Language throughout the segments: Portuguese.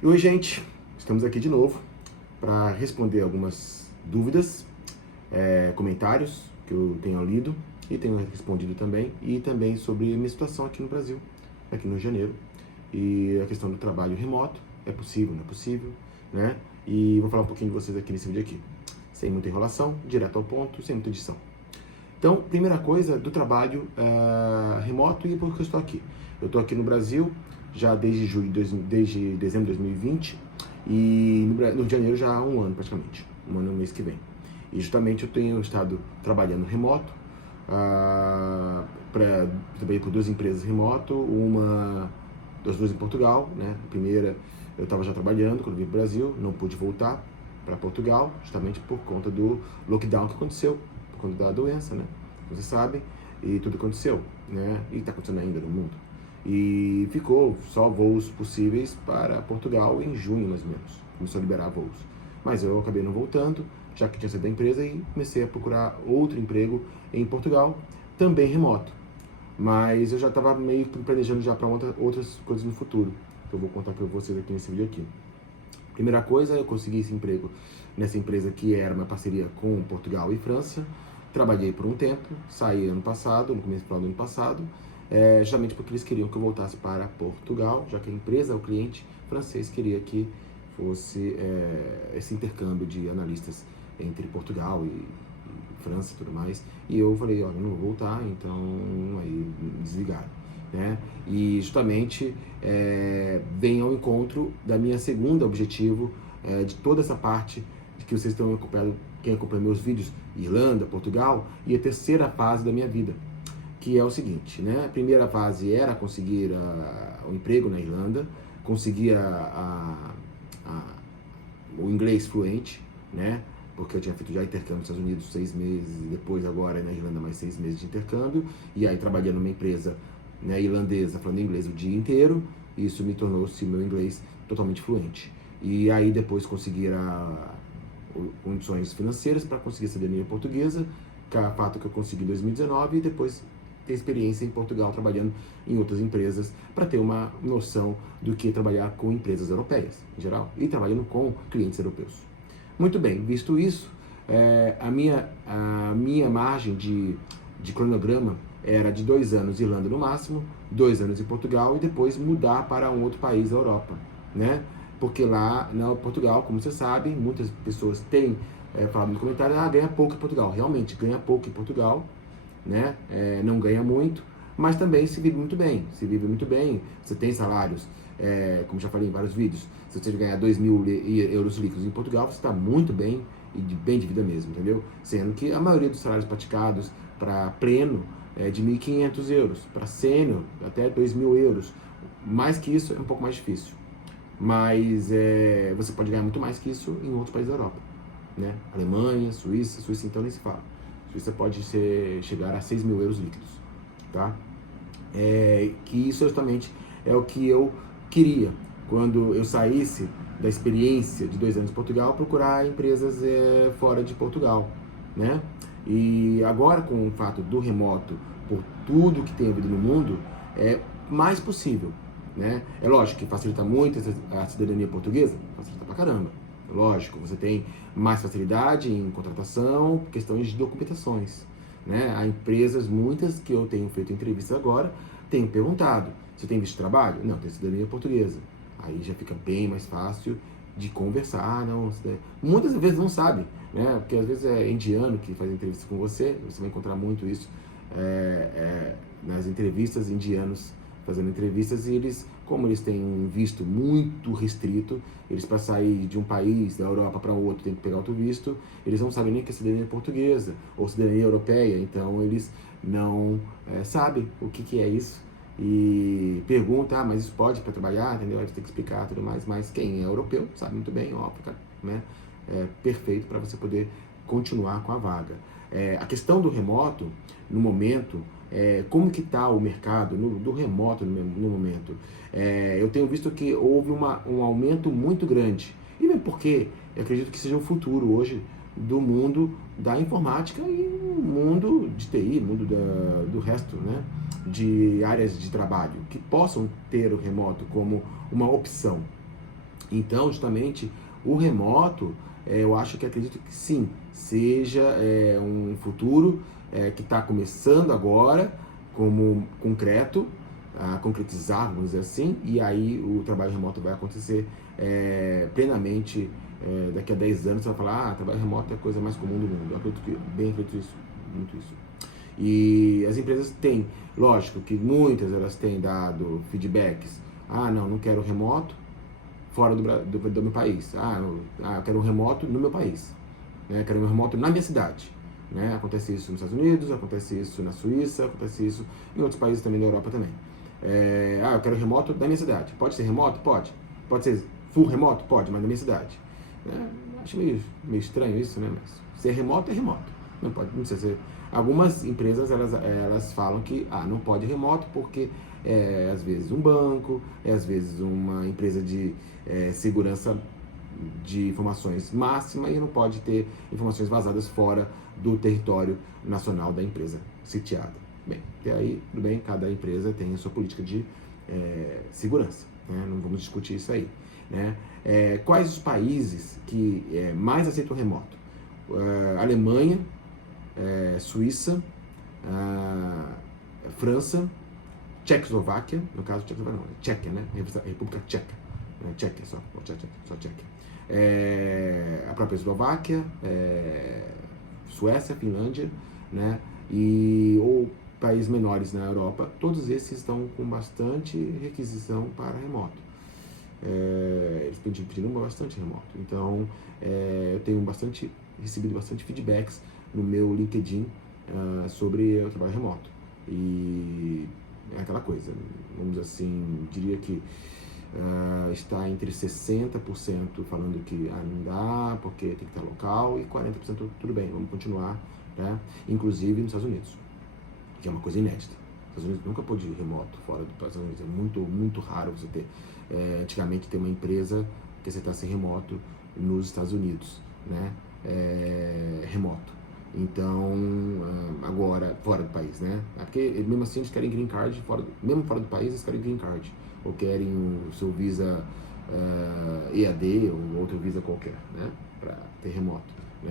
E oi, gente, estamos aqui de novo para responder algumas dúvidas, comentários que eu tenho lido e tenho respondido também, e também sobre a minha situação aqui no Brasil, aqui no Rio de Janeiro, e a questão do trabalho remoto, é possível, não é possível, né? E vou falar um pouquinho de vocês aqui nesse vídeo aqui, sem muita enrolação, direto ao ponto, sem muita edição. Então, primeira coisa do trabalho remoto e por que eu estou aqui. Eu estou aqui no Brasil já desde dezembro de 2020 e no Rio de Janeiro já há um ano praticamente, um ano no mês que vem. E justamente eu tenho estado trabalhando remoto, trabalhei por duas empresas remoto, das duas em Portugal, né? A primeira eu estava já trabalhando quando vim para o Brasil, não pude voltar para Portugal, justamente por conta do lockdown que aconteceu, por conta da doença, né? Você sabe, e tudo aconteceu, né? E está acontecendo ainda no mundo. E ficou só voos possíveis para Portugal em junho, mais ou menos. Começou a liberar voos. Mas eu acabei não voltando, já que tinha saído da empresa, e comecei a procurar outro emprego em Portugal, também remoto. Mas eu já estava meio que planejando já para outras coisas no futuro, que eu vou contar para vocês aqui nesse vídeo aqui. Primeira coisa, eu consegui esse emprego nessa empresa que era uma parceria com Portugal e França. Trabalhei por um tempo, saí ano passado, no começo do ano passado, justamente porque eles queriam que eu voltasse para Portugal, já que a empresa, o cliente francês, queria que fosse esse intercâmbio de analistas entre Portugal e França e tudo mais. E eu falei, olha, eu não vou voltar, então aí desligaram, né? E justamente vem ao encontro da minha segunda objetivo, de toda essa parte de que vocês estão acompanhando, quem acompanha meus vídeos, Irlanda, Portugal, e a terceira fase da minha vida, que é o seguinte, né? A primeira fase era conseguir o emprego na Irlanda, conseguir o inglês fluente, né? Porque eu tinha feito já intercâmbio nos Estados Unidos 6 meses, e depois agora na Irlanda mais 6 meses de intercâmbio, e aí trabalhando numa empresa, né, irlandesa, falando inglês o dia inteiro, e isso me tornou-se meu inglês totalmente fluente. E aí depois conseguir condições financeiras para conseguir a cidadania portuguesa, que é o fato que eu consegui em 2019, e depois ter experiência em Portugal trabalhando em outras empresas para ter uma noção do que é trabalhar com empresas europeias em geral e trabalhando com clientes europeus. Muito bem, visto isso, a minha margem de cronograma era de 2 anos Irlanda no máximo, 2 anos em Portugal e depois mudar para um outro país da Europa, né? Porque lá na Portugal, como você sabe, muitas pessoas têm falado no comentário, ganha pouco em Portugal. Realmente, ganha pouco em Portugal, né? Não ganha muito, mas também se vive muito bem. Se vive muito bem, você tem salários, como já falei em vários vídeos, se você ganhar 2.000 euros líquidos em Portugal, você está muito bem, e bem de vida mesmo, entendeu? Sendo que a maioria dos salários praticados para pleno é de 1.500 euros, para sênior até 2.000 euros. Mais que isso é um pouco mais difícil. Mas você pode ganhar muito mais que isso em outros países da Europa, né? Alemanha, Suíça então nem se fala. Suíça pode chegar a 6.000 euros líquidos, tá? Que isso justamente é o que eu queria quando eu saísse da experiência de 2 anos em Portugal, procurar empresas fora de Portugal, né? E agora, com o fato do remoto, por tudo que tem havido no mundo, é mais possível, né? É lógico que facilita muito a cidadania portuguesa, facilita pra caramba. Lógico, você tem mais facilidade em contratação, questões de documentações, né? Há empresas, muitas que eu tenho feito entrevistas agora, tenho perguntado, você tem visto trabalho? Não, tem cidadania portuguesa. Aí já fica bem mais fácil de conversar. Não, muitas vezes não sabe, né? Porque às vezes é indiano que faz entrevista com você vai encontrar muito isso nas entrevistas, indianos fazendo entrevistas, e eles, como eles têm um visto muito restrito, eles para sair de um país, da Europa para outro, tem que pegar outro visto, eles não sabem nem que é cidadania portuguesa ou cidadania europeia, então eles não sabem o que é isso, e perguntam, mas isso pode para trabalhar, entendeu? Aí você tem que explicar tudo mais, mas quem é europeu sabe muito bem, óbvio, né? É perfeito para você poder continuar com a vaga. A questão do remoto, no momento, como que está o mercado do remoto no momento? Eu tenho visto que houve um aumento muito grande, e mesmo porque eu acredito que seja o futuro hoje do mundo da informática e o mundo de TI, mundo do resto, né, de áreas de trabalho, que possam ter o remoto como uma opção, Então, justamente, o remoto, eu acredito que sim, seja um futuro que está começando agora, como concreto, a concretizar, vamos dizer assim, e aí o trabalho remoto vai acontecer plenamente. Daqui a 10 anos você vai falar, trabalho remoto é a coisa mais comum do mundo. Eu acredito isso, muito isso. E as empresas têm, lógico que muitas elas têm dado feedbacks. Não quero remoto fora do meu país. Eu quero um remoto no meu país. Eu quero um remoto na minha cidade. Acontece isso nos Estados Unidos, acontece isso na Suíça, acontece isso em outros países também da Europa também. Eu quero remoto da minha cidade. Pode ser remoto? Pode. Pode ser full remoto? Pode, mas da minha cidade. Acho meio estranho isso, né? Mas se é remoto, é remoto. Não pode, não precisa ser. Algumas empresas elas falam que não pode remoto porque às vezes um banco, às vezes uma empresa de segurança de informações máxima e não pode ter informações vazadas fora do território nacional da empresa sitiada. Bem, até aí, tudo bem, cada empresa tem a sua política de segurança, né? Não vamos discutir isso aí. Né? Quais os países que mais aceitam remoto? Alemanha, Suíça, França, Tchecoslováquia, no caso Tchecoslováquia não, Tchequia, né? República Tcheca, Tchequia só Tchequia. A própria Eslováquia, Suécia, Finlândia, né? Ou países menores na Europa, todos esses estão com bastante requisição para remoto. Eles pediram bastante remoto. Então, eu tenho recebido bastante feedbacks no meu LinkedIn sobre o trabalho remoto. E é aquela coisa, vamos dizer assim, diria que está entre 60% falando que não dá, porque tem que estar local, e 40% tudo bem, vamos continuar, né? Inclusive nos Estados Unidos, que é uma coisa inédita. Os Estados Unidos nunca pôde ir remoto fora dos Estados Unidos, é muito, muito raro você ter. Antigamente tem uma empresa que aceitasse remoto nos Estados Unidos, né? Remoto. Então, agora, fora do país, né? Porque mesmo assim eles querem green card, mesmo fora do país eles querem green card, ou querem o seu visa EAD ou outro visa qualquer, né? Para ter remoto.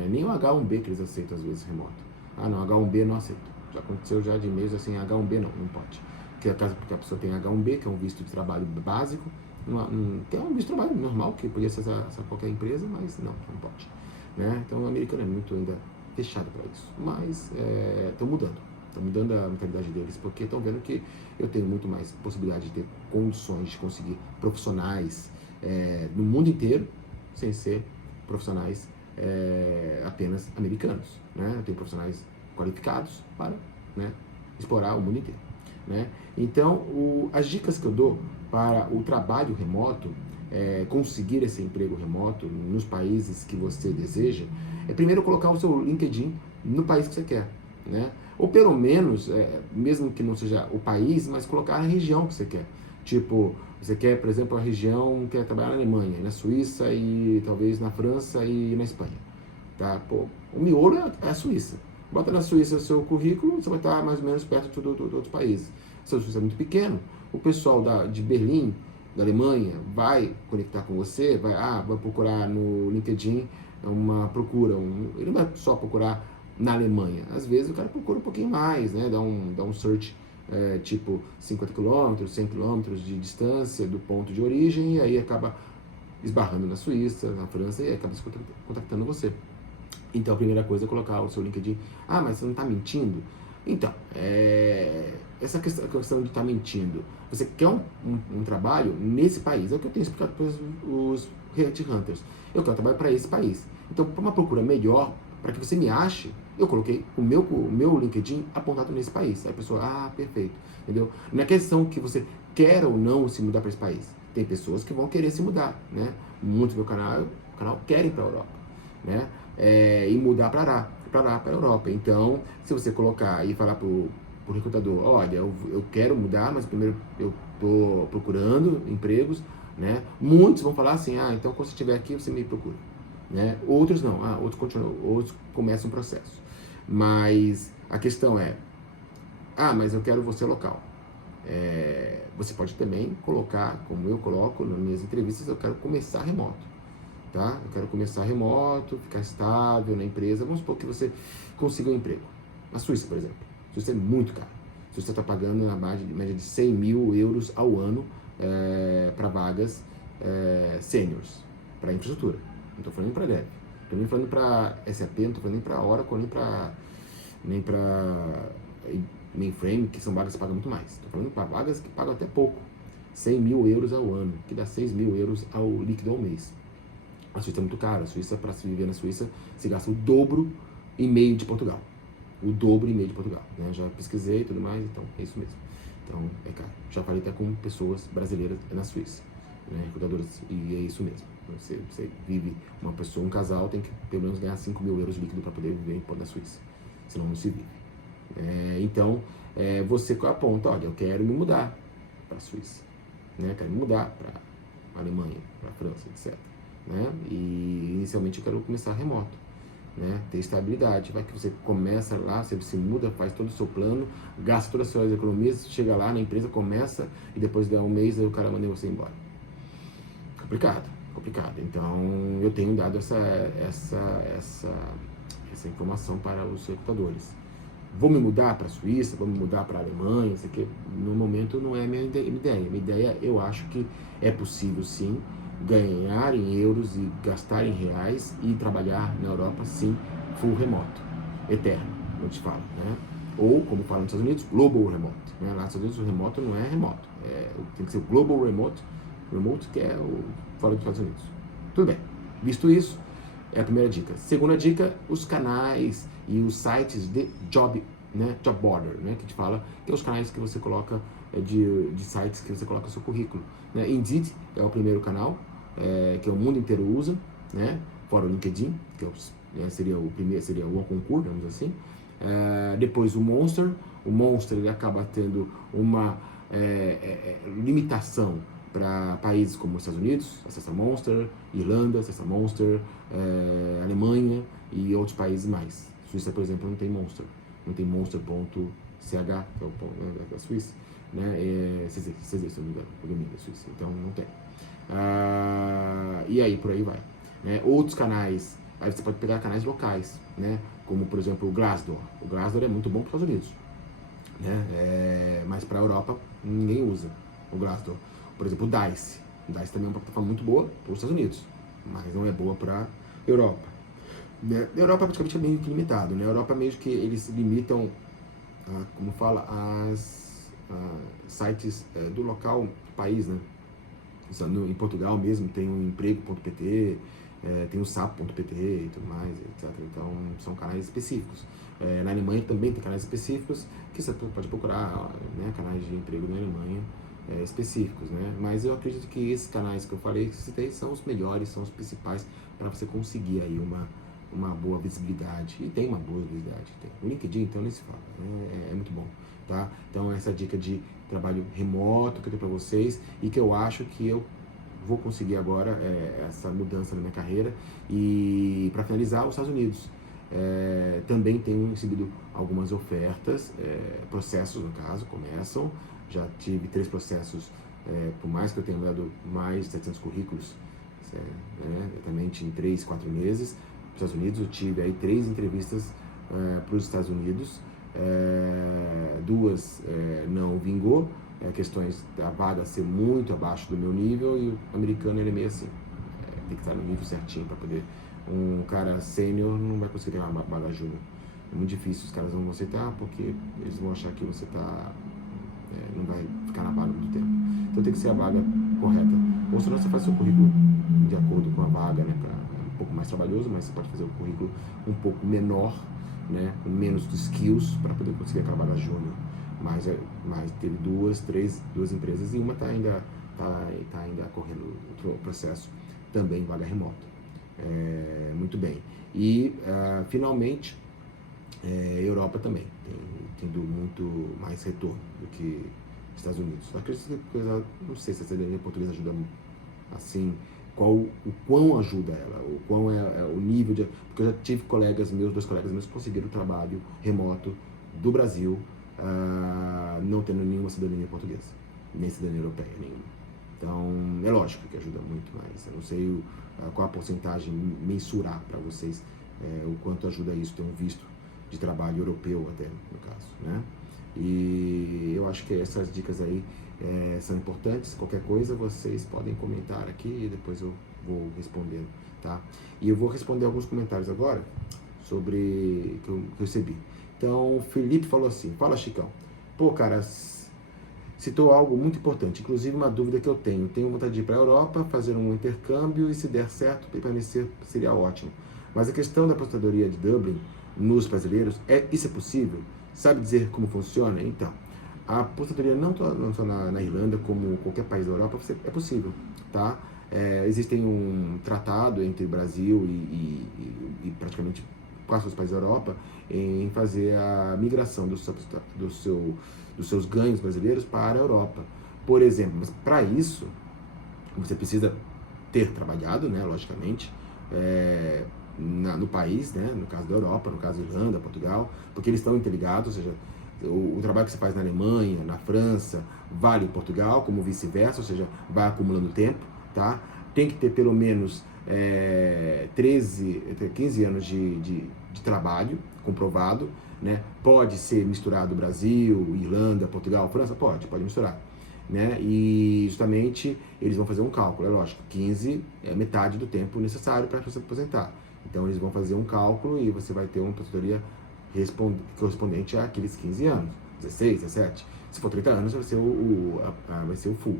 Nem o H1B que eles aceitam às vezes remoto. Não, H1B não aceito. Já aconteceu já de e-mails assim, H1B não pode. Porque a pessoa tem H1B, que é um visto de trabalho básico, tem um visto de trabalho normal, que podia ser essa qualquer empresa, mas não pode. Né? Então o americano é muito ainda fechado para isso. Mas estão mudando a mentalidade deles, porque estão vendo que eu tenho muito mais possibilidade de ter condições de conseguir profissionais no mundo inteiro, sem ser profissionais apenas americanos. Né? Eu tenho profissionais qualificados para, né, explorar o mundo inteiro. Né? Então, as dicas que eu dou para o trabalho remoto, conseguir esse emprego remoto nos países que você deseja, é primeiro colocar o seu LinkedIn no país que você quer. Né? Ou pelo menos, mesmo que não seja o país, mas colocar a região que você quer. Tipo, você quer, por exemplo, a região, quer trabalhar na Alemanha, na Suíça e talvez na França e na Espanha. Tá? O miolo é a Suíça. Bota na Suíça o seu currículo, você vai estar mais ou menos perto de outros países. Se a Suíça é muito pequeno, o pessoal de Berlim, da Alemanha, vai conectar com você, vai procurar no LinkedIn uma procura. Ele não vai só procurar na Alemanha. Às vezes o cara procura um pouquinho mais, né? Dá um search tipo 50 km, 100 km de distância do ponto de origem, e aí acaba esbarrando na Suíça, na França, e aí acaba se contactando você. Então a primeira coisa é colocar o seu LinkedIn. Mas você não está mentindo? Então, essa questão de estar mentindo, você quer um trabalho nesse país, é o que eu tenho explicado para os headhunters. Eu quero trabalho para esse país. Então, para uma procura melhor, para que você me ache, eu coloquei o meu LinkedIn apontado nesse país. Aí a pessoa, perfeito, entendeu? Não é questão que você quer ou não se mudar para esse país. Tem pessoas que vão querer se mudar, né? Muitos do meu canal querem ir para a Europa, né? E mudar para a Europa. Então, se você colocar e falar pro recrutador, olha, eu quero mudar, mas primeiro eu estou procurando empregos, né? Muitos vão falar assim, então quando você estiver aqui, você me procura. Né? Outros não, outros começam o processo. Mas a questão é, mas eu quero você local. Você pode também colocar, como eu coloco nas minhas entrevistas, eu quero começar remoto, tá? Eu quero começar remoto, ficar estável na empresa. Vamos supor que você consiga um emprego. Na Suíça, por exemplo. A Suíça é muito caro. A Suíça está pagando na média de 100 mil euros ao ano para vagas seniors, para infraestrutura. Não estou falando para dev. Estou nem falando para SAP, não estou falando nem para Oracle, nem para mainframe, que são vagas que pagam muito mais. Estou falando para vagas que pagam até pouco. 100 mil euros ao ano, que dá 6 mil euros ao líquido ao mês. A Suíça é muito cara. A Suíça, para se viver na Suíça, se gasta o dobro e meio de Portugal. O dobro e meio de Portugal. Né? Já pesquisei e tudo mais, então é isso mesmo. Então é caro. Já falei até com pessoas brasileiras na Suíça, né? Recrutadoras, e é isso mesmo. Você vive, uma pessoa, um casal, tem que pelo menos ganhar 5 mil euros líquido para poder viver na Suíça. Senão não se vive. Então, você aponta, olha, eu quero me mudar para a Suíça. Né? Quero me mudar para a Alemanha, para a França, etc. Né? E inicialmente eu quero começar remoto, né? Ter estabilidade. Vai que você começa lá, você se muda, faz todo o seu plano, gasta todas as suas economias, chega lá na empresa, começa e depois de um mês aí o cara manda você embora. Complicado. Então eu tenho dado essa informação para os recrutadores. Vou me mudar para a Suíça, vou me mudar para a Alemanha, isso aqui, no momento não é a minha ideia. Minha ideia, eu acho que é possível sim ganhar em euros e gastar em reais e trabalhar na Europa, sim, full remoto, eterno, como te falo, né? Ou, como falam nos Estados Unidos, global remote. Né? Lá nos Estados Unidos o remoto não é remoto, tem que ser o global remote, que é o fora dos Estados Unidos. Tudo bem, visto isso, é a primeira dica. Segunda dica, os canais e os sites de job, né, job border, né, que te fala, que é os canais que você coloca de sites que você coloca o seu currículo. Né? Indeed é o primeiro canal, que o mundo inteiro usa, né, fora o LinkedIn, que seria o primeiro, seria o concurso, digamos assim. Depois o Monster ele acaba tendo uma limitação para países como os Estados Unidos, acessa Monster, Irlanda, acessa Monster, Alemanha e outros países mais. Suíça, por exemplo, não tem Monster, não tem Monster.ch, que é o ponto da Suíça, né? CZ, se não me engano, o domínio da Suíça, então não tem. E aí, por aí vai. Né? Outros canais, aí você pode pegar canais locais, né? Como, por exemplo, o Glassdoor. O Glassdoor é muito bom para os Estados Unidos, né? Mas para a Europa, ninguém usa o Glassdoor. Por exemplo, o Dice. O Dice também é uma plataforma muito boa para os Estados Unidos, mas não é boa para a Europa. Né? A Europa praticamente é meio que limitado. Né? A Europa meio que eles limitam, como fala, as sites do local, do país, né? Em Portugal mesmo tem o emprego.pt, tem o sapo.pt e tudo mais, etc. Então são canais específicos. Na Alemanha também tem canais específicos que você pode procurar, né, canais de emprego na Alemanha específicos, né? Mas eu acredito que esses canais que eu falei, que citei, são os melhores, são os principais para você conseguir aí uma boa visibilidade. E tem uma boa visibilidade. Tem. O LinkedIn, então, nem se fala. É muito bom, tá? Então, essa dica de trabalho remoto que eu tenho para vocês e que eu acho que eu vou conseguir agora essa mudança na minha carreira. E, para finalizar, os Estados Unidos. Também tenho recebido algumas ofertas, processos, no caso, começam. Já tive 3 processos, por mais que eu tenha dado mais de 700 currículos, exatamente em 3, 4 meses. Nos Estados Unidos eu tive aí 3 entrevistas para os Estados Unidos, 2 não vingou, questões da vaga ser muito abaixo do meu nível, e o americano ele é meio assim, tem que estar no nível certinho para poder. Um cara sênior não vai conseguir ter uma vaga júnior. É muito difícil, os caras não vão aceitar porque eles vão achar que você não vai ficar na vaga muito tempo. Então tem que ser a vaga correta. Ou senão você faz seu currículo de acordo com a vaga, né, um pouco mais trabalhoso, mas você pode fazer o currículo um pouco menor, né, com menos skills para poder conseguir aquela vaga júnior. Mas teve duas empresas e uma está ainda correndo o processo, também vaga remota. Muito bem. E finalmente Europa também tem tendo muito mais retorno do que Estados Unidos. Acredito que, não sei se a cidadania portuguesa ajuda assim, o quão ajuda ela, o quão é o nível de... Porque eu já tive 2 colegas meus que conseguiram trabalho remoto do Brasil não tendo nenhuma cidadania portuguesa, nem cidadania europeia nenhuma. Então, é lógico que ajuda muito, mas eu não sei qual a porcentagem mensurar para vocês o quanto ajuda isso, ter um visto de trabalho europeu até, no caso, né? E eu acho que essas dicas aí são importantes. Qualquer coisa vocês podem comentar aqui e depois eu vou respondendo, tá? E eu vou responder alguns comentários agora sobre que eu recebi. Então, o Felipe falou assim: fala, Chicão. Pô, cara, citou algo muito importante, inclusive uma dúvida que eu tenho. Tenho vontade de ir para a Europa, fazer um intercâmbio e, se der certo, permanecer seria ótimo. Mas a questão da aposentadoria de Dublin nos brasileiros, isso é possível? Sabe dizer como funciona? Então, a aposentadoria não só na Irlanda, como qualquer país da Europa, é possível, tá? Existem um tratado entre o Brasil e praticamente quase os países da Europa em fazer a migração dos seus ganhos brasileiros para a Europa. Por exemplo, mas para isso, você precisa ter trabalhado, né, logicamente, no país, né, no caso da Europa, no caso da Irlanda, Portugal, porque eles estão interligados, ou seja, o trabalho que você faz na Alemanha, na França, vale em Portugal, como vice-versa, ou seja, vai acumulando tempo, tá? Tem que ter pelo menos 15 anos de trabalho comprovado, né? Pode ser misturado Brasil, Irlanda, Portugal, França, pode misturar, né? E justamente eles vão fazer um cálculo, é lógico, 15 é metade do tempo necessário para você aposentar. Então eles vão fazer um cálculo e você vai ter uma aposentadoria correspondente àqueles 15 anos, 16, 17. Se for 30 anos, vai ser o full.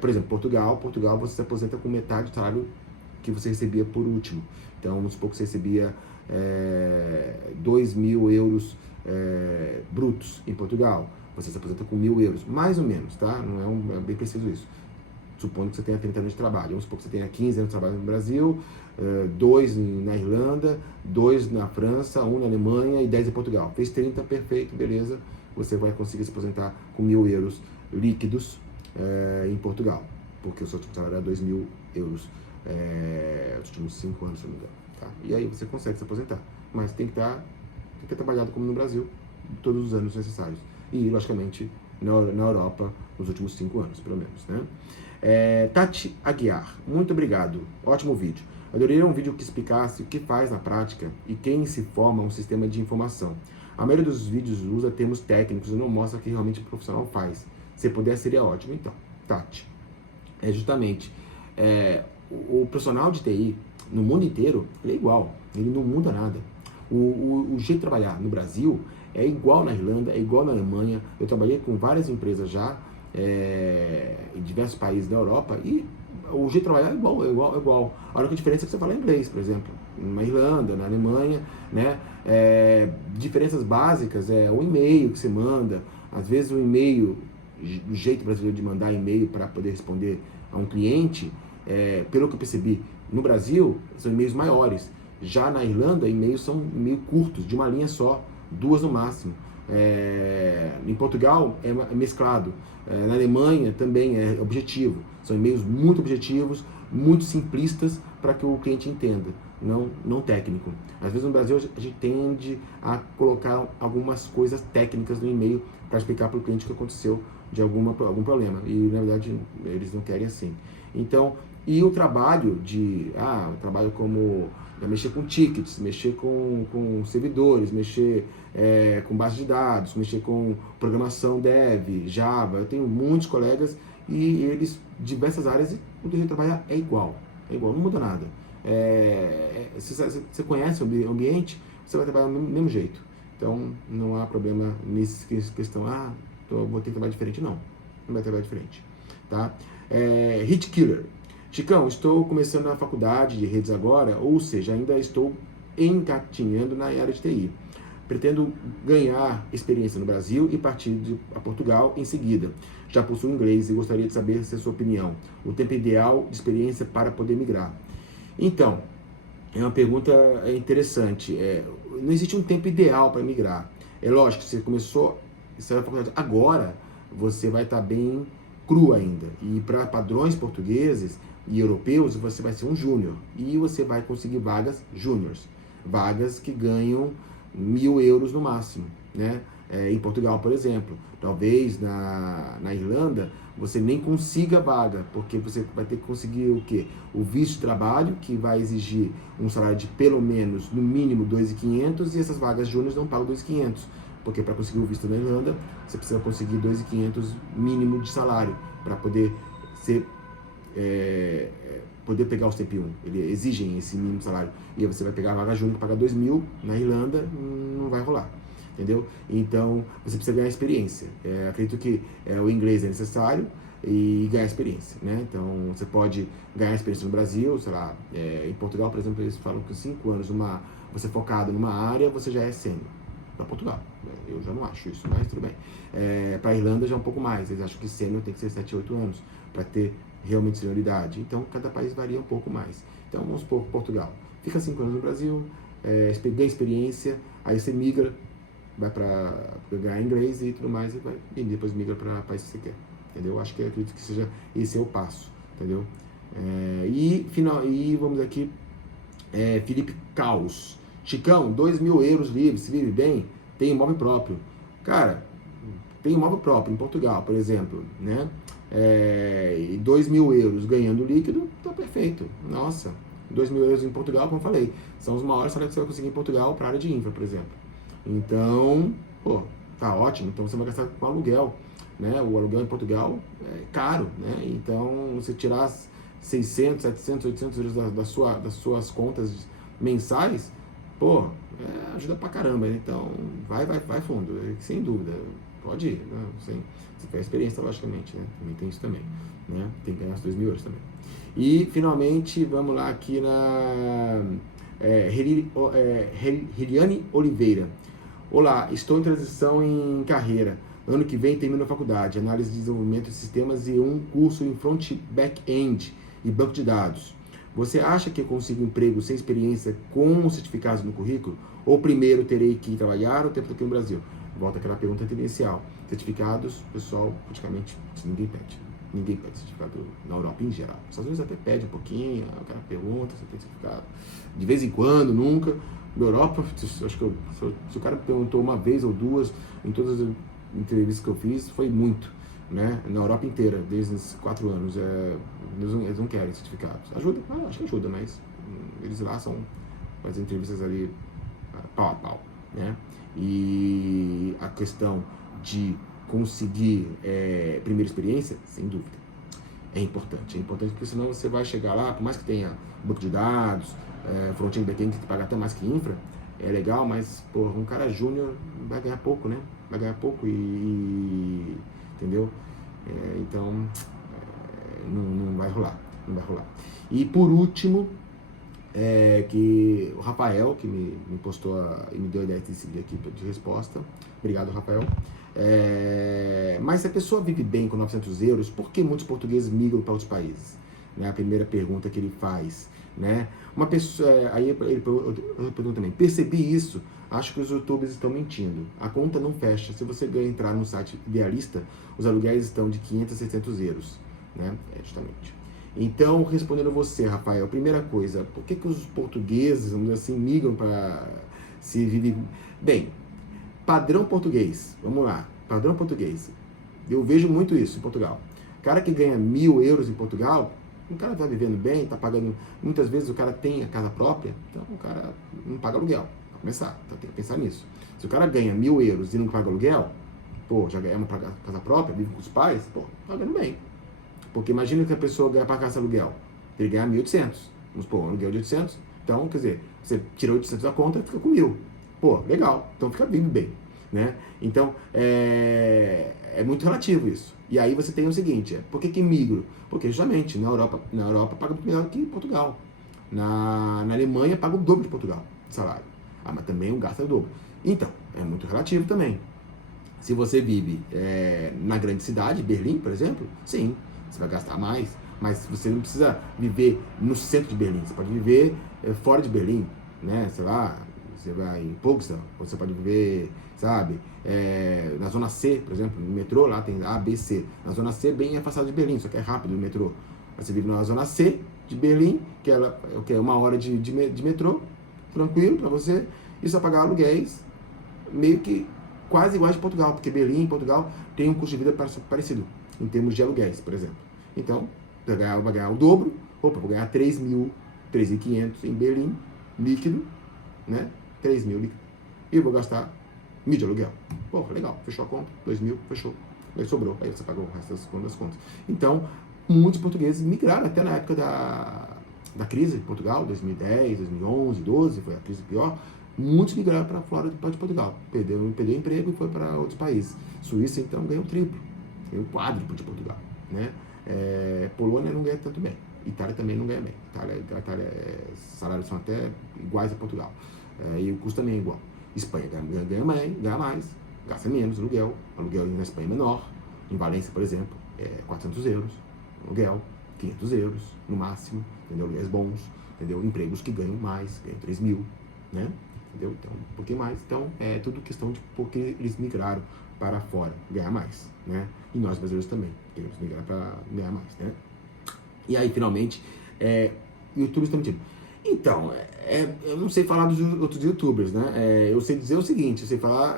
Por exemplo, Portugal você se aposenta com metade do salário que você recebia por último. Então, vamos supor que você recebia 2.000 euros brutos em Portugal. Você se aposenta com 1.000 euros, mais ou menos, tá? Não é bem preciso isso. Supondo que você tenha 30 anos de trabalho. Vamos supor que você tenha 15 anos de trabalho no Brasil, 2 na Irlanda, 2 na França, 1 na Alemanha e 10 em Portugal. Fez 30, perfeito, beleza. Você vai conseguir se aposentar com 1.000 euros líquidos em Portugal, porque o seu último salário era 2.000 euros os últimos 5 anos, se não me engano. Tá? E aí você consegue se aposentar. Mas tem que ter trabalhado como no Brasil todos os anos necessários. E, logicamente, na Europa, nos últimos 5 anos, pelo menos, né? Tati Aguiar, muito obrigado, ótimo vídeo. Adoraria um vídeo que explicasse o que faz na prática e quem se forma um sistema de informação. A maioria dos vídeos usa termos técnicos e não mostra o que realmente o profissional faz. Se puder, seria ótimo. Então, Tati, justamente, o profissional de TI, no mundo inteiro, ele é igual, ele não muda nada. O jeito de trabalhar no Brasil é igual na Irlanda, é igual na Alemanha. Eu trabalhei com várias empresas já, em diversos países da Europa, e o jeito de trabalhar é igual. A única diferença é que você fala inglês, por exemplo, na Irlanda, na Alemanha, né? Diferenças básicas o e-mail que você manda. Às vezes o e-mail, o jeito brasileiro de mandar e-mail para poder responder a um cliente, pelo que eu percebi, no Brasil são e-mails maiores. Já na Irlanda, e-mails são meio curtos, de uma linha só, 2 no máximo. Em Portugal é mesclado. Na Alemanha também é objetivo. São e-mails muito objetivos, muito simplistas para que o cliente entenda, não técnico. Às vezes no Brasil a gente tende a colocar algumas coisas técnicas no e-mail para explicar para o cliente o que aconteceu de algum problema. E na verdade eles não querem assim. Então, e o trabalho trabalho como mexer com tickets, mexer com servidores, mexer com base de dados, mexer com programação dev, Java. Eu tenho muitos colegas e eles, diversas áreas, o jeito de trabalhar é igual, não muda nada. Se você conhece o ambiente, você vai trabalhar do mesmo jeito. Então, não há problema nessa questão, vou ter que trabalhar diferente. Não vai trabalhar diferente. Tá? Hit Killer. Chicão, estou começando na faculdade de redes agora, ou seja, ainda estou engatinhando na área de TI. Pretendo ganhar experiência no Brasil e partir a Portugal em seguida. Já possuo inglês e gostaria de saber se é a sua opinião. O tempo ideal de experiência para poder migrar. Então, é uma pergunta interessante. Não existe um tempo ideal para migrar. É lógico, você começou a faculdade agora, você vai estar bem cru ainda. E para padrões portugueses e europeus, você vai ser um júnior. E você vai conseguir vagas júniors. Vagas que ganham 1.000 euros no máximo, né? em Portugal, por exemplo. Talvez na Irlanda você nem consiga vaga, porque você vai ter que conseguir o quê? O visto de trabalho, que vai exigir um salário de pelo menos, no mínimo, 2.500, e essas vagas júniores não pagam 2.500, porque para conseguir o visto na Irlanda, você precisa conseguir 2.500 mínimo de salário, para poder ser... poder pegar o CP1, eles exigem esse mínimo salário, e aí você vai pegar a vaga júnior, pagar 2.000 na Irlanda, não vai rolar, entendeu? Então, você precisa ganhar experiência. Acredito que o inglês é necessário e ganhar experiência, né? Então, você pode ganhar experiência no Brasil, sei lá, em Portugal, por exemplo, eles falam que 5 anos, você focado numa área, você já é sênior. Para Portugal, eu já não acho isso, mas tudo bem. Para a Irlanda já é um pouco mais, eles acham que sênior tem que ser 7, 8 anos, para ter realmente senioridade. Então, cada país varia um pouco mais. Então, vamos supor, Portugal. Fica 5 anos no Brasil, ganha experiência, aí você migra, vai para ganhar inglês e tudo mais, e depois migra para o país que você quer, entendeu? Acho que acredito que seja esse é o passo, entendeu? E vamos aqui, Felipe Caos. Chicão, 2.000 euros livres, se vive bem, tem imóvel próprio. Cara, tem imóvel próprio em Portugal, por exemplo, né? 2.000 euros ganhando líquido, tá perfeito. Nossa, 2.000 euros em Portugal, como eu falei, são os maiores salários que você vai conseguir em Portugal para a área de infra, por exemplo. Então, pô, tá ótimo. Então você vai gastar com aluguel, né? O aluguel em Portugal é caro, né? Então, você tirar 600, 700, 800 euros das suas contas mensais, pô, ajuda pra caramba. Então, vai fundo, sem dúvida. Pode ir, né? Você tem experiência, logicamente, né? Também tem isso também, né? Tem que ganhar os 2.000 euros também. E, finalmente, vamos lá aqui na Heliane Oliveira. Olá, estou em transição em carreira. Ano que vem termino a faculdade, análise de desenvolvimento de sistemas e um curso em front back-end e banco de dados. Você acha que eu consigo emprego sem experiência com certificados no currículo? Ou primeiro terei que trabalhar ou tempo aqui no Brasil? Volta àquela pergunta inicial. Certificados, pessoal, praticamente ninguém pede. Ninguém pede certificado na Europa em geral. Os Estados Unidos até pede um pouquinho, o cara pergunta se tem certificado. De vez em quando, nunca. Na Europa, acho que se o cara perguntou uma vez ou duas, em todas as entrevistas que eu fiz, foi muito. Né? Na Europa inteira, desde os 4 anos, eles não querem certificados. Ajuda? Acho que ajuda, mas eles lá fazem entrevistas ali pau a pau. Né? E a questão de conseguir primeira experiência, sem dúvida, é importante porque senão você vai chegar lá, por mais que tenha banco de dados, front-end, back-end, que paga até mais que infra, é legal, mas porra, um cara júnior vai ganhar pouco, né? Vai ganhar pouco entendeu? Então, não vai rolar, não vai rolar. E por último, que o Rafael, que me postou e me deu a ideia desse vídeo aqui de resposta. Obrigado, Rafael. Mas se a pessoa vive bem com 900 euros, por que muitos portugueses migram para outros países? Né? A primeira pergunta que ele faz. Né? Uma pessoa, aí ele pergunta também, percebi isso, acho que os youtubers estão mentindo. A conta não fecha. Se você entrar no site Idealista, os aluguéis estão de 500 a 600 euros. Né? Justamente. Então, respondendo você, Rafael, primeira coisa, por que os portugueses, vamos dizer assim, migram para se viver bem? Padrão português, vamos lá, padrão português. Eu vejo muito isso em Portugal. O cara que ganha 1.000 euros em Portugal, o cara está vivendo bem, está pagando, muitas vezes o cara tem a casa própria, então o cara não paga aluguel, para começar, então tem que pensar nisso. Se o cara ganha 1.000 euros e não paga aluguel, pô, já ganha uma casa própria, vive com os pais, pô, tá ganhando bem. Porque imagina que a pessoa ganha para casa aluguel, ele ganha 1.800, vamos supor, um aluguel de 800, então, quer dizer, você tira 800 da conta e fica com 1.000. Pô, legal, então vive bem, né? Então, é muito relativo isso. E aí você tem o seguinte, por que migro? Porque justamente na Europa paga muito melhor que em Portugal. Na Alemanha paga o dobro de Portugal de salário. Mas também o gasto é o dobro. Então, é muito relativo também. Se você vive na grande cidade, Berlim, por exemplo, sim, você vai gastar mais, mas você não precisa viver no centro de Berlim, você pode viver fora de Berlim, né? Sei lá, você vai em Potsdam, ou você pode viver, sabe, na zona C, por exemplo, no metrô, lá tem A, B, C. Na zona C, bem afastado de Berlim, só que é rápido o metrô. Você vive na zona C de Berlim, que é 1 hora de metrô, tranquilo para você, e você vai pagar aluguéis meio que quase iguais de Portugal, porque Berlim, Portugal, tem um custo de vida parecido, em termos de aluguéis, por exemplo. Então, vai ganhar o dobro, vou ganhar 3.500 em Berlim, líquido, né? 3.000 líquido. E eu vou gastar 1.000 de aluguel. Porra, legal, fechou a conta, 2.000, fechou. Aí sobrou, aí você pagou o resto das contas. Então, muitos portugueses migraram até na época da crise de Portugal, 2010, 2011, 12, foi a crise pior. Muitos migraram para fora de Portugal, perdeu emprego e foi para outros países. Suíça, então, ganhou o triplo, ganhou o quádruplo de Portugal, né? Polônia não ganha tanto bem. Itália também não ganha bem. Itália salários são até iguais a Portugal. E o custo também é igual. Espanha ganha mais, gasta menos aluguel. Aluguel na Espanha é menor. Em Valência, por exemplo, é 400 euros. Aluguel, 500 euros no máximo. Entendeu? Aluguéis bons. Entendeu? Empregos que ganham mais, ganham 3.000, né? Entendeu? Então, um pouquinho mais. Então, é tudo questão de porque eles migraram para fora, ganhar mais, né? E nós brasileiros também queremos migrar para ganhar mais, né? E aí, finalmente, YouTubers estão mentindo. Então, eu não sei falar dos outros YouTubers, né? Eu sei dizer o seguinte, eu sei falar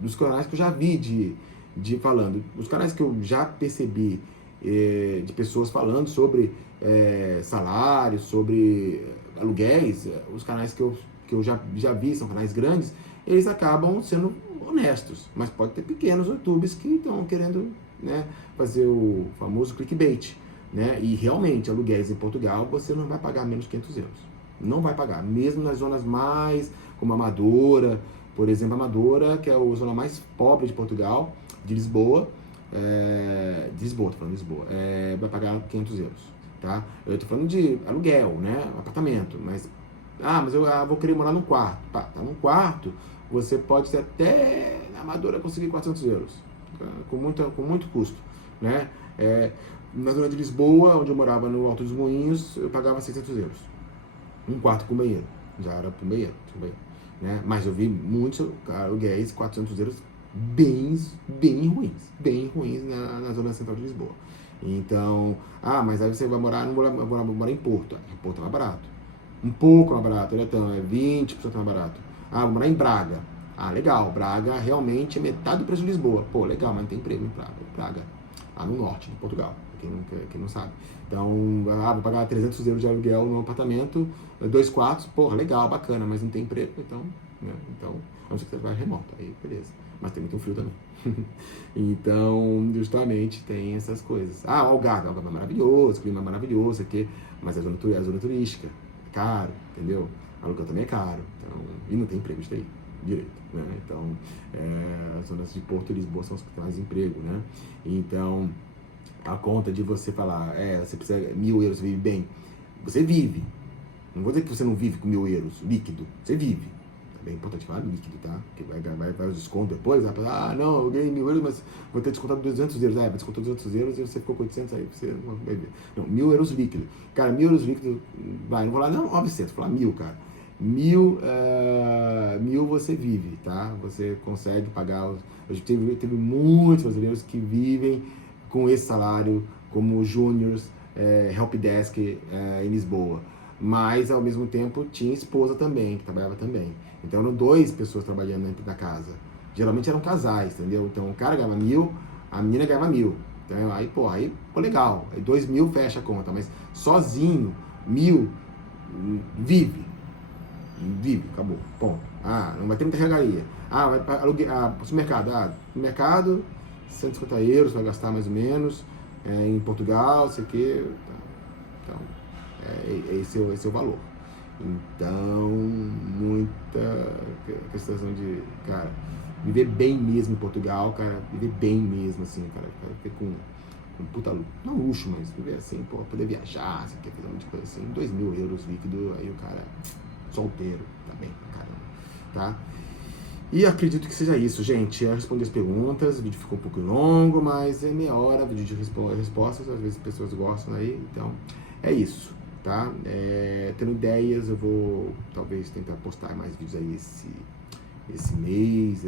dos canais que eu já vi de falando. Os canais que eu já percebi de pessoas falando sobre salários, sobre aluguéis, os canais que eu já vi, são canais grandes, eles acabam sendo honestos. Mas pode ter pequenos YouTubers que estão querendo, né, fazer o famoso clickbait. Né? E realmente, aluguéis em Portugal, você não vai pagar menos de 500 euros. Não vai pagar, mesmo nas zonas mais, como Amadora, por exemplo, Amadora, que é a zona mais pobre de Portugal, de Lisboa, tô falando de Lisboa, vai pagar 500 euros, tá? Eu tô falando de aluguel, né? Apartamento, mas eu vou querer morar num quarto. Tá num quarto, você pode até, na Amadora, conseguir 400 euros, com muito custo, né? Na zona de Lisboa, onde eu morava no Alto dos Moinhos, eu pagava 600 euros. Um quarto com banheiro. Já era com banheiro, né? Mas eu vi muitos aluguéis, 400 euros, bem ruins na zona central de Lisboa. Então, mas aí você vai morar, não vou morar em Porto. Porto é mais barato. Um pouco mais barato, então, 20% mais barato. Vou morar em Braga. Legal, Braga realmente é metade do preço de Lisboa. Pô, legal, mas não tem emprego em Braga. No norte de Portugal, quem não sabe. Então, vou pagar 300 euros de aluguel no apartamento, 2 quartos, porra, legal, bacana, mas não tem emprego, então, né? Então, a não ser que você vai remoto, aí beleza. Mas tem muito frio também. Então, justamente, tem essas coisas. Algarve é maravilhoso, clima maravilhoso, aqui, mas é zona turística, é caro, entendeu? Aluguel também é caro, então, e não tem emprego de direito, né? Então, as zonas de Porto e Lisboa são as que têm mais emprego, né? Então, a conta de você falar, você precisa 1.000 euros, você vive bem, você vive. Não vou dizer que você não vive com 1.000 euros líquido, você vive. É bem importante falar líquido, tá? Porque vai os descontos depois, não, eu ganhei 1.000 euros, mas vou ter descontado 200 euros. Vai descontar 200 euros e você ficou com 800 aí, você não vai ver. Não, 1.000 euros líquido. Cara, 1.000 euros líquido, não vou lá, não, 900, vou falar 1.000, cara. 1.000 você vive, tá? Você consegue pagar. Teve muitos brasileiros que vivem com esse salário, como júniors, helpdesk em Lisboa. Mas, ao mesmo tempo, tinha esposa também, que trabalhava também. Então, eram 2 pessoas trabalhando dentro da casa. Geralmente eram casais, entendeu? Então, o cara ganhava 1.000, a menina ganhava 1.000. Então, aí, legal. Aí 2.000 fecha a conta, mas sozinho, 1.000, vive, acabou, ponto. Não vai ter muita regalia. Vai para supermercado. Supermercado, 150 euros, vai gastar mais ou menos. Em Portugal, sei o que. Então, esse é o valor. Então, muita questão de, cara, viver bem mesmo em Portugal, cara, viver bem mesmo, assim, cara viver com puta luxo. Não luxo, mas viver assim, poder viajar, você quer fazer um monte de coisa assim, 2.000 euros líquido, aí o cara solteiro, tá bem pra caramba, tá? E acredito que seja isso, gente. Eu respondi as perguntas, o vídeo ficou um pouco longo, mas é meia hora, vídeo de respostas, às vezes as pessoas gostam aí, então é isso, tá? Tendo ideias, eu vou talvez tentar postar mais vídeos aí esse mês,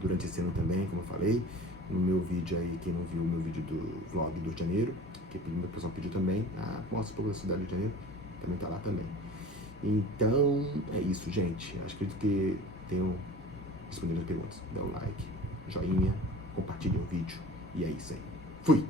durante esse ano também, como eu falei, no meu vídeo aí, quem não viu o meu vídeo do vlog do Rio de Janeiro, que o pessoal pediu também, mostra um pouco da cidade do Rio de Janeiro, também tá lá também. Então, é isso, gente. Acho que tenho respondendo as perguntas. Dá o like, joinha, compartilha o vídeo. E é isso aí. Fui!